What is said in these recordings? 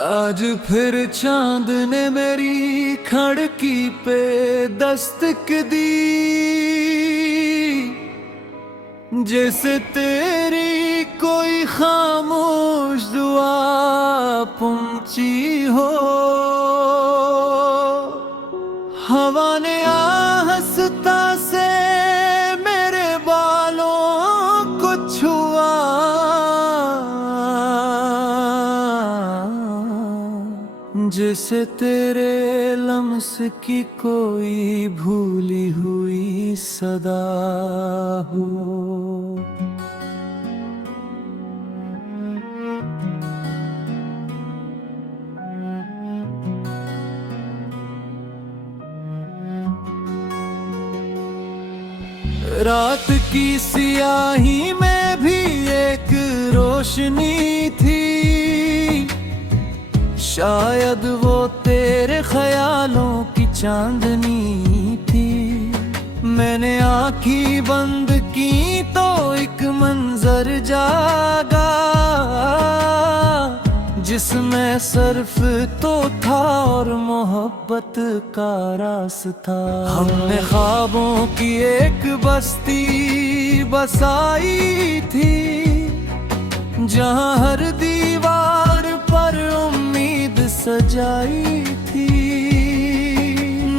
आज फिर चांद ने मेरी खिड़की पे दस्तक दी, जैसे तेरी कोई खामोश दुआ पहुंची हो। हवा ने आहस्ता से मेरे बालों को छुआ, जैसे तेरे लम्स की कोई भूली हुई सदा हो। रात की सियाही में भी एक रोशनी थी, शायद वो तेरे ख्यालों की चांदनी थी। मैंने आँखें बंद की तो एक मंजर जागा, जिसमें सिर्फ तो था और मोहब्बत का रास्ता। हमने ख्वाबों की एक बस्ती बसाई थी, जहाँ हर दीवार पर उम्मीद सजाई थी।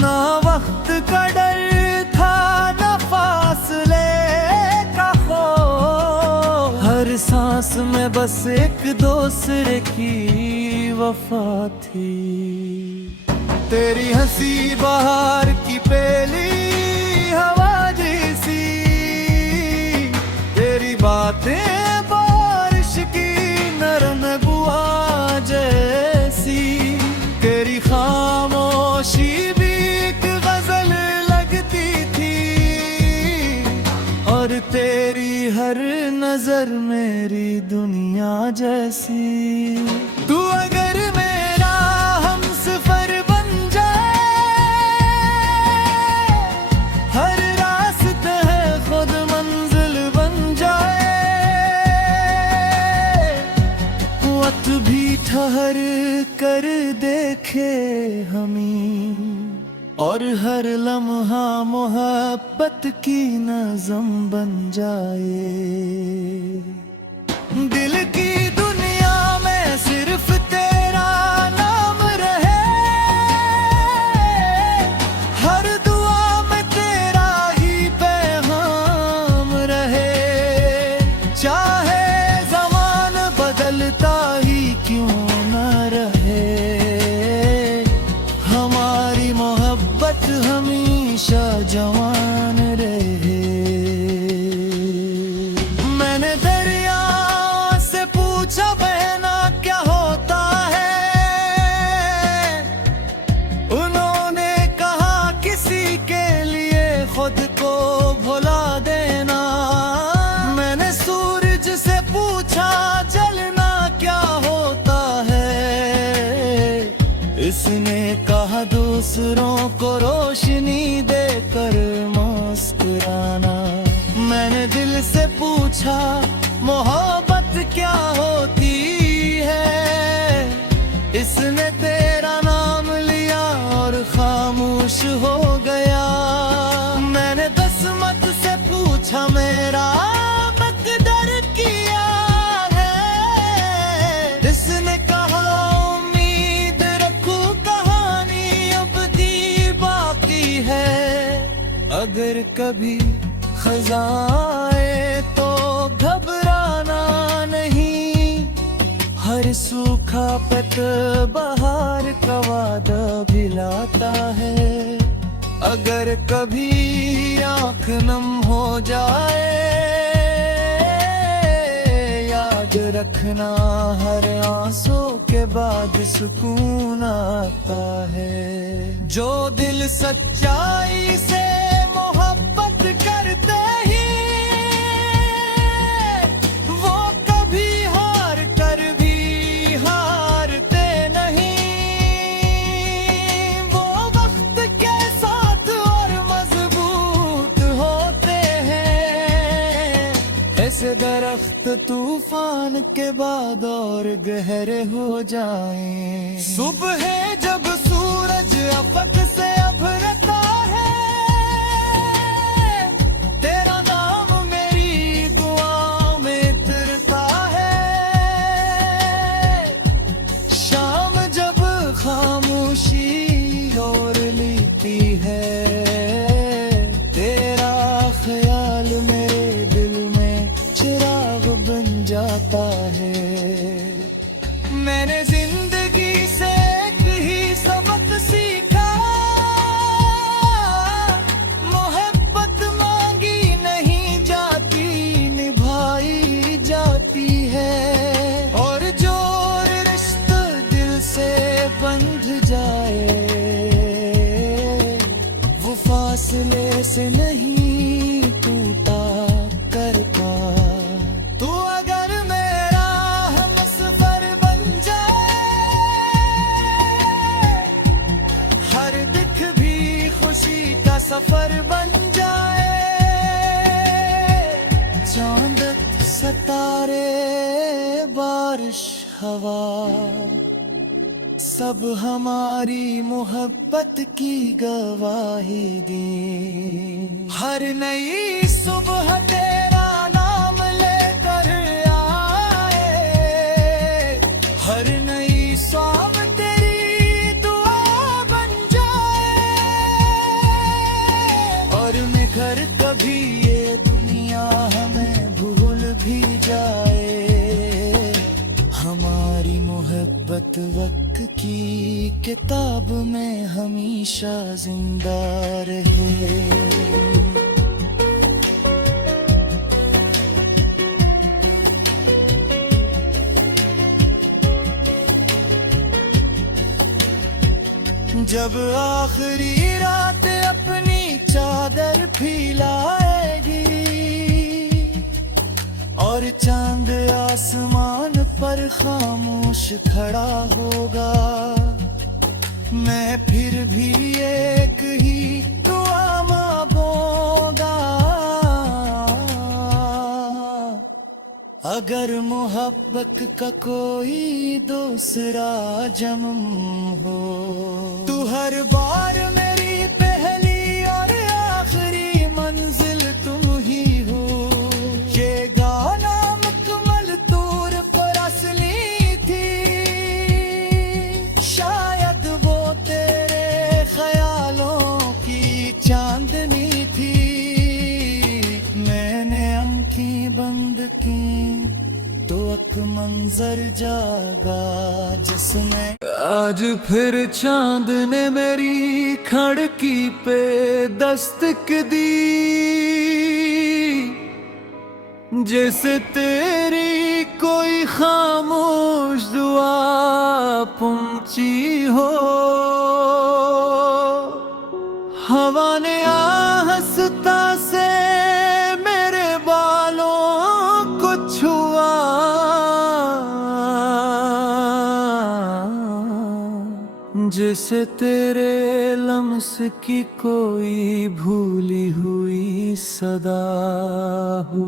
ना वक्त का डर था ना फासले का खौफ, हर सांस में बस एक दूसरे की वफा थी। तेरी हंसी बाहर की पहली हवा जैसी, तेरी बातें बारिश की नरम बुआ जैसी, तेरी खामोशी भी एक गजल लगती थी, और तेरी हर नजर मेरी दुनिया जैसी। तू अगर मेरा हमसफर बन जाए, हर रास्ते है खुद मंजिल बन जाए। वक्त भी ठहर कर देखे हमें, और हर लम्हा मोहब्बत की नज़म बन जाए। दिल की दुनिया में सिर्फ तेरा नाम रहे, हर दुआ में तेरा ही पैगाम रहे। चाहे ज़माना बदलता ही क्यों न रहे, हमारी मोहब्बत हमेशा जवान रहे। मैंने दरिया से पूछा बहना क्या होता है, उन्होंने कहा किसी के लिए खुद को भुला देना। मैंने सूरज से पूछा जलना क्या होता है, इसने कहा दूसरों को रोशनी देकर मुस्कुराना। मैंने दिल से पूछा मोहब्बत क्या होती है, इसने तेरा नाम लिया और खामोश हो गया। मैंने किस्मत से पूछा मेरा मकदर किया है, इसने कहा उम्मीद रखूं कहानी अब दी बाकी है। अगर कभी खजाए तो घबराना नहीं, हर सूखा पत बहार का वादा भी लाता है। अगर कभी आँख नम हो जाए, याद रखना हर आंसू के बाद सुकून आता है। जो दिल सच्चाई से मोहब्बत करते ही, वो कभी हार कर भी हारते नहीं। वो वक्त के साथ और मजबूत होते हैं, ऐसे दरख्त तूफान तूफान के बाद और गहरे हो जाएं। सुबह जब सूरज अफक से अभरता है, तेरा नाम मेरी दुआओं में तिरता है। शाम जब खामोशी और लेती है, तेरा ख्याल मेरे दिल में चिराग बन जाता है। मैंने जिंदगी से एक ही सबक सीखा, मोहब्बत मांगी नहीं जाती, निभाई जाती है। और जो रिश्ता दिल से बंध जाए, वो फासले से नहीं टूटा करता। तू अगर मेरा हमसफर बन जाए, हर दुख भी खुशी का सफर बन जाए। चांद सितारे बारिश हवा सब हमारी मोहब्बत की गवाही दी। हर नई सुबह तेरा नाम लेकर आए, हर नई शाम तेरी दुआ बन जाए। और मगर कभी ये दुनिया हमें भूल भी जाए, हमारी मोहब्बत वक्त की किताब में हमेशा जिंदा रहे। जब आखिरी रात अपनी चादर फैलाएगी और चांद आसमान पर खामोश खड़ा होगा, मैं फिर भी एक ही दुआ मांगूंगा। अगर मोहब्बत का कोई दूसरा जन्म हो, तू हर बार मेरी पहली और आखिरी मंजिल तुम ही हो। ये गाना मुकम्मल तौर पर असली थी, शायद वो तेरे ख्यालों की चांदनी थी। मैंने आँखें बंद की तो एक मंजर जागा जिसमें आज फिर चांद ने मेरी खिड़की पे दस्तक दी। जैसे तेरी कोई खामोश दुआ पहुंची हो, हवा ने आहस्ता से मेरे बालों को छुआ। जैसे तेरे लम्स की कोई भूली हुई सदा हो।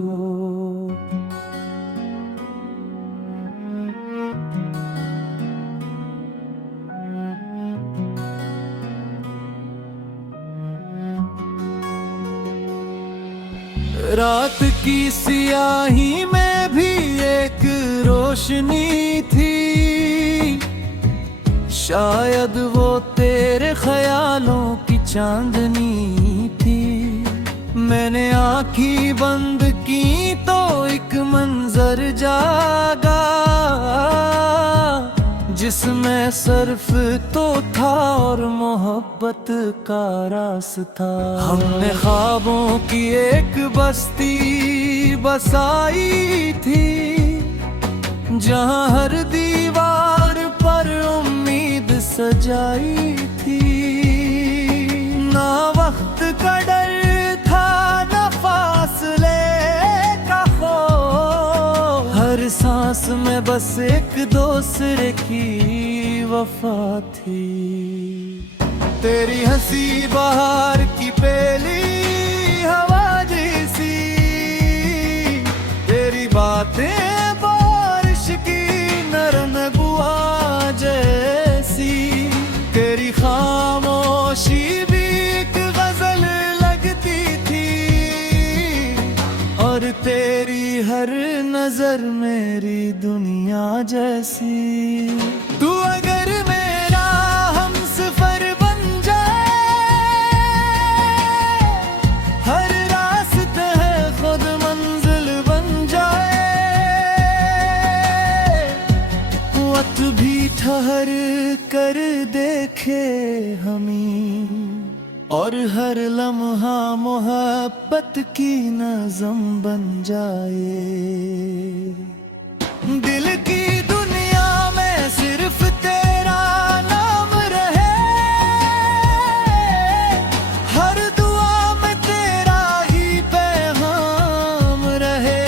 रात की सियाही में भी एक रोशनी थी, शायद वो तेरे ख्यालों की चांदनी थी। मैंने आँखें बंद की तो एक मंजर जागा, जिसमें सिर्फ तो था और मोहब्बत का रास्ता। हमने ख्वाबों की एक बस्ती बसाई थी, जहाँ हर दीवार पर उम्मीद सजाई थी। ना वक्त का डर था ना फासले का खौफ, हर सांस में बस एक दूसरे की वफा थी। तेरी हंसी बाहर की पहली हवा जैसी, तेरी बातें मेरी दुनिया जैसी। तू अगर मेरा हमसफर बन जाए, हर रास्ते है खुद मंजिल बन जाए। वक्त भी ठहर कर देखे हमें, और हर लम्हा मोहब्बत की नज़म बन जाए। दिल की दुनिया में सिर्फ तेरा नाम रहे, हर दुआ में तेरा ही पैगाम रहे।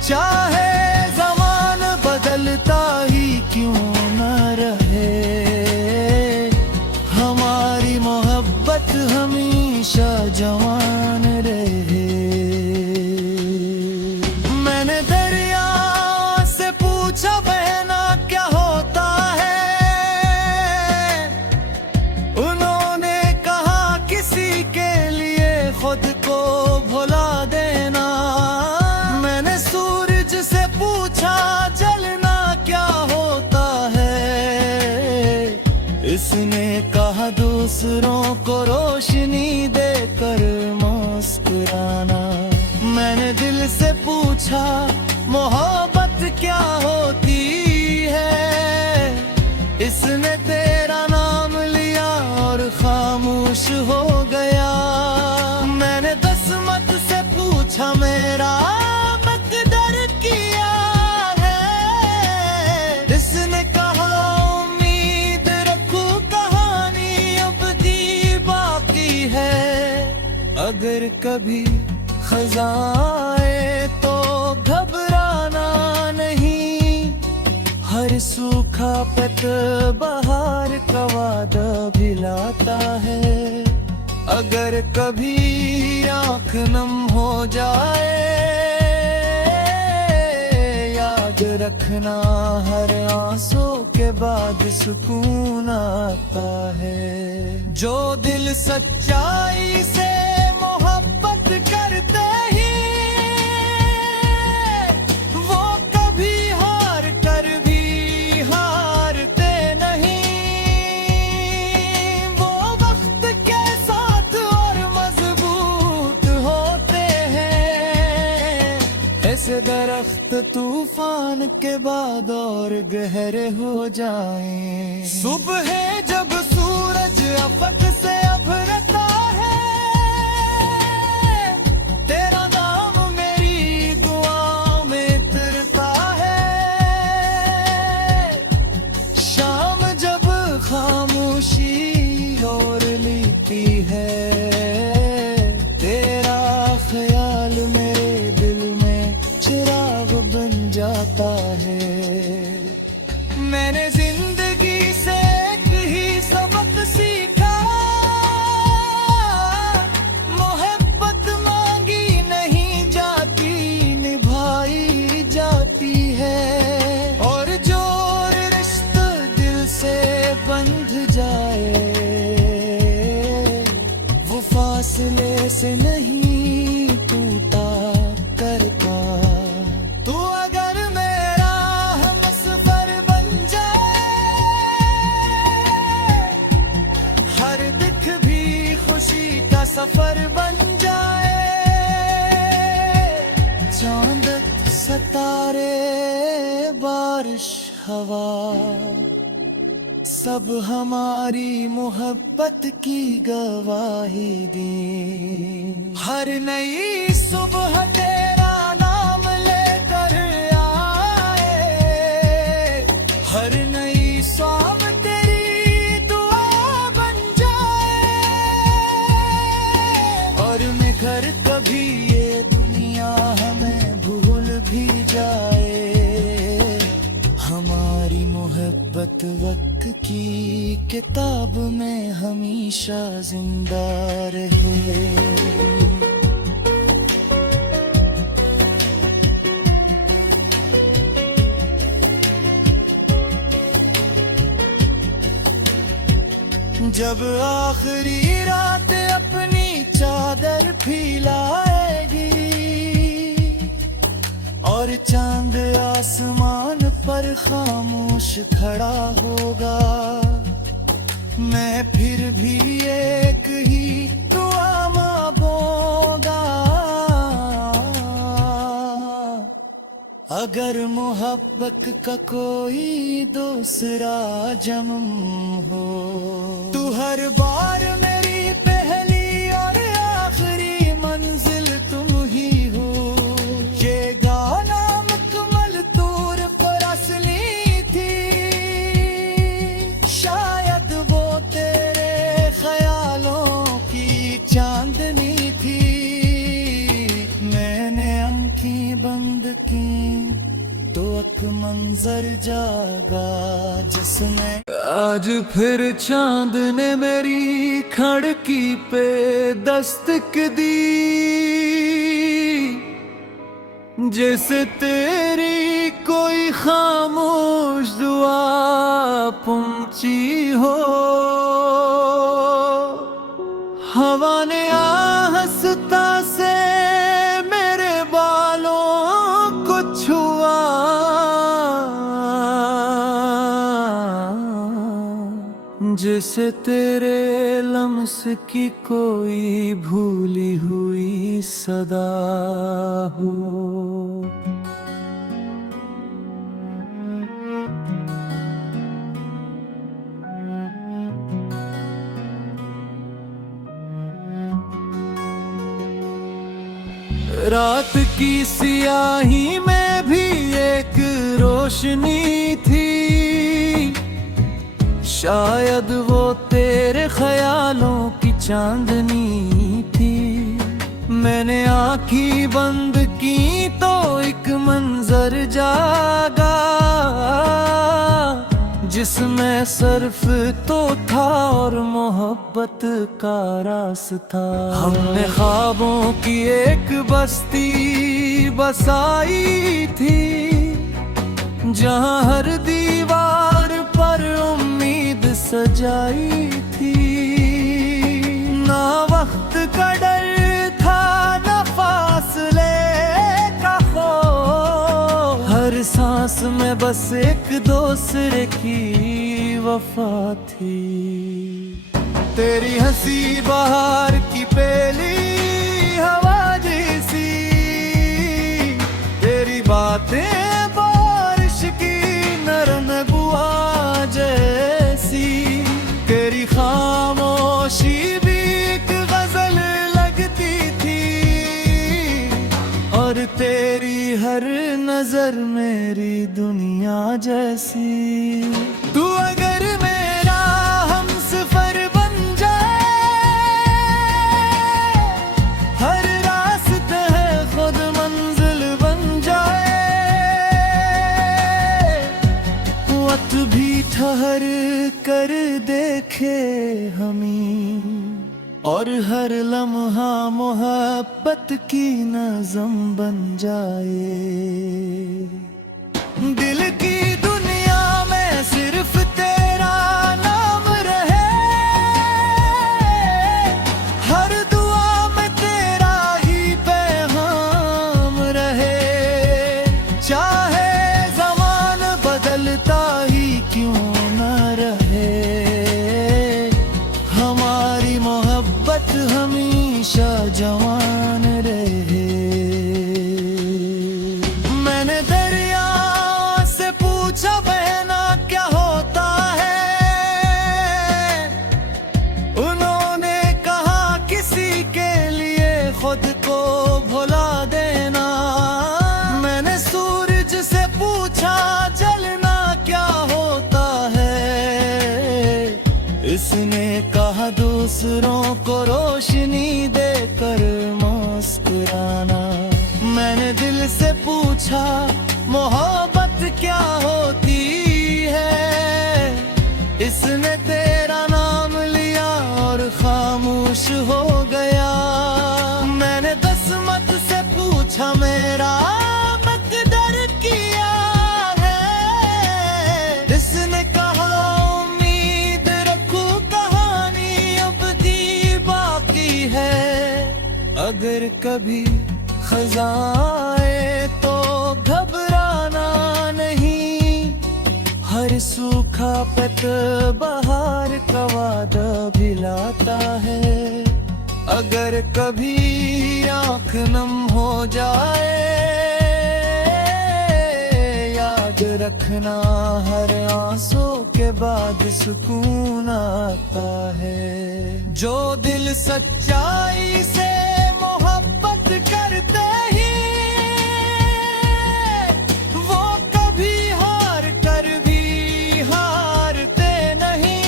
चाहे ज़मान बदलता ही क्यों न रहे, हमारी मोहब्बत हमेशा जवान रहे। मैंने दरिया से पूछा बहना क्या होता है, उन्होंने कहा किसी के लिए खुद को भुला देना। मैंने सूरज से पूछा जलना क्या होता है, इसने कहा दूसरों को रोशनी देकर मुस्कुराना। मैंने दिल से पूछा मोहब्बत क्या होती है, इसने तेरा नाम लिया और खामोश हो गया। मैंने किस्मत से पूछा मेरा मकदर किया है, इसने कहा उम्मीद रखूं कहानी अब दी बाकी है। अगर कभी खजाए तो घबराना नहीं, हर सूखा पत बहार का वादा भी लाता है। अगर कभी आँख नम हो जाए, याद रखना हर आंसू के बाद सुकून आता है। जो दिल सच्चाई से मोहब्बत करते ही, वो कभी हार कर भी हारते नहीं। वो वक्त के साथ और मजबूत होते हैं, ऐसे दरख्त तूफान के बाद और गहरे हो जाएं। सुबह जब सूरज अफक से अभरता है, तेरा नाम मेरी दुआओं में तिरता है। शाम जब खामोशी और लेती है, तेरा ख्याल मेरे दिल में चिराग बन जाता है। मैंने जिंदगी से एक ही सबक सीखा, मोहब्बत मांगी नहीं जाती निभाई जाती है। और जो रिश्ता दिल से बंध जाए, वो फासले से नहीं टूटा करता। तू अगर मेरा हमसफर बन जाए, हर दुख भी खुशी का सफर बन जाए। चांद सितारे बारिश हवा, सब हमारी मोहब्बत की गवाही दी। हर नई सुबह तेरा नाम लेकर आए, हर नई शाम तेरी दुआ बन जाए। और मैं घर कभी ये दुनिया हमें भूल भी जाए, हमारी मोहब्बत वक्त की किताब में हमेशा जिंदा रहे। जब आखिरी रात अपनी चादर फैलाएगी और चांद आसमान पर खामोश खड़ा होगा, मैं फिर भी एक ही दुआ मांगूंगा। अगर मोहब्बत का कोई दूसरा जन्म हो, तू हर बार मेरी पहली और आखिरी मंजिल तुम ही हो। ये गाना मुकम्मल तौर पर असली थी, शायद वो तेरे ख्यालों की चांदनी थी। मैंने आँखें बंद की तो एक मंजर जागा जिसमें आज फिर चांद ने मेरी खिड़की पे दस्तक दी। जैसे तेरी कोई खामोश दुआ पहुंची हो, हवा ने आहस्ता से मेरे बालों को छुआ। जैसे तेरे लम्स की कोई भूली हुई सदा हो। रात की सियाही में भी एक रोशनी थी, शायद वो तेरे ख्यालों की चांदनी थी। मैंने आँखें बंद की तो एक मंजर जागा, जिसमें सिर्फ तो था और मोहब्बत का रास्ता। हमने ख्वाबों की एक बस्ती बसाई थी, जहाँ हर दीवार पर उम्मीद सजाई थी। ना वक्त का डर था ना फासले का खौफ, हर सांस में बस एक दूसरे की वफा थी। तेरी हंसी बाहर की पहली हवा जैसी, तेरी बातें बारिश की नरम बुआ जैसी, तेरी खामोशी भी एक गजल लगती थी, और तेरी हर नजर मेरी दुनिया जैसी। तू अगर मेरा हमसफर बन जाए, हर रास्ते है खुद मंजिल बन जाए। वक्त भी ठहर कर देखे हमें, और हर लम्हा मोहब्बत की नज़म बन जाए। दिल की दुनिया में सिर्फ तेरा नाम रहे, हर दुआ में तेरा ही पैगाम रहे। चाहे ज़माना बदलता ही क्यों न रहे, हमारी मोहब्बत हमेशा जवान रहे। मैंने दरिया से पूछा बहना क्या होता है, उन्होंने कहा किसी के लिए खुद को भुला देना। मैंने सूरज से पूछा जलना क्या होता है, इसने कहा दूसरों को रोशनी देकर मुस्कुराना। मैंने दिल से पूछा मोहब्बत क्या होती है, इसने तेरा नाम लिया और खामोश हो गया। मैंने किस्मत से पूछा मेरा मकदर किया है, इसने कहा उम्मीद रखूं कहानी अब दी बाकी है। अगर कभी खज़ाए तो घबराना नहीं, हर सूखा पत बहार का वादा भी लाता है। अगर कभी आँख नम हो जाए, याद रखना हर आंसू के बाद सुकून आता है। जो दिल सच्चाई से मोहब्बत करते ही, वो कभी हार कर भी हारते नहीं।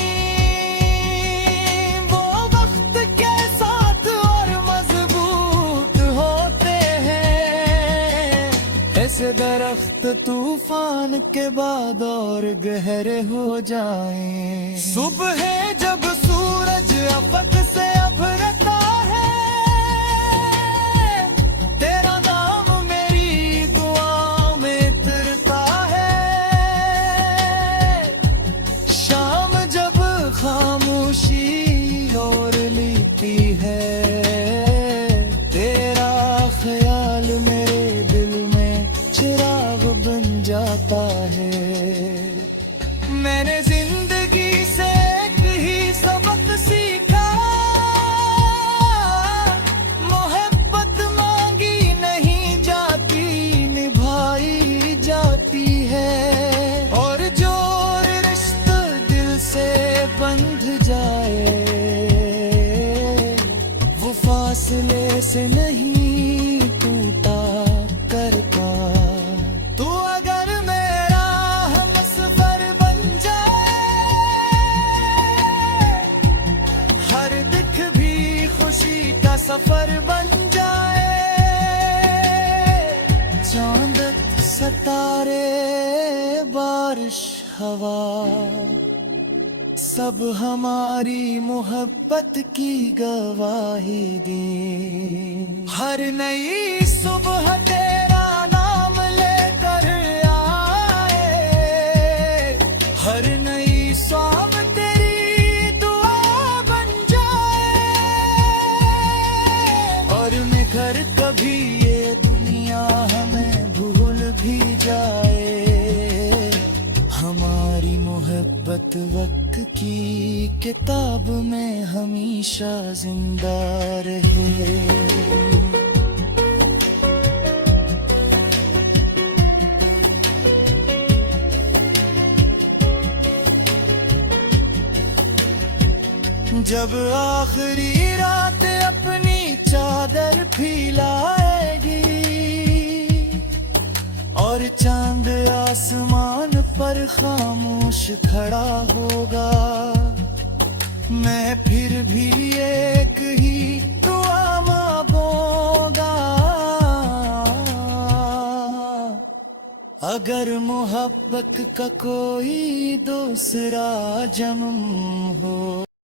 वो वक्त के साथ और मजबूत होते हैं। ऐसे दरख्त तूफान के बाद और गहरे हो जाएं। सुबह जब सूरज अफक से उभरता है, तेरा नाम मेरी दुआ में तिरता है। शाम जब खामोशी और लेती है, तेरा ख्याल मेरे दिल में चिराग बन जाता है। मैंने जिंदगी से एक ही सबक सीखा, मोहब्बत मांगी नहीं जाती, निभाई जाती है। और जो रिश्ता दिल से बंध जाए, वो फासले से नहीं टूटा करता। तू अगर मेरा हमसफर बन जाए, हर दुख भी खुशी का सफर बन जाए। चांद सितारे बारिश हवा सब हमारी मोहब्बत की गवाही दी। हर नई सुबह तेरा नाम लेकर आए, हर नई शाम तेरी दुआ बन जाए। और मगर कभी ये दुनिया हमें भूल भी जाए, हमारी मोहब्बत वक्त की किताब में हमेशा जिंदा रहे। जब आखिरी रात अपनी चादर फैलाएगी और चांद आसमान पर खामोश खड़ा होगा, मैं फिर भी एक ही दुआ मांगूंगा। अगर मोहब्बत का कोई दूसरा जन्म हो।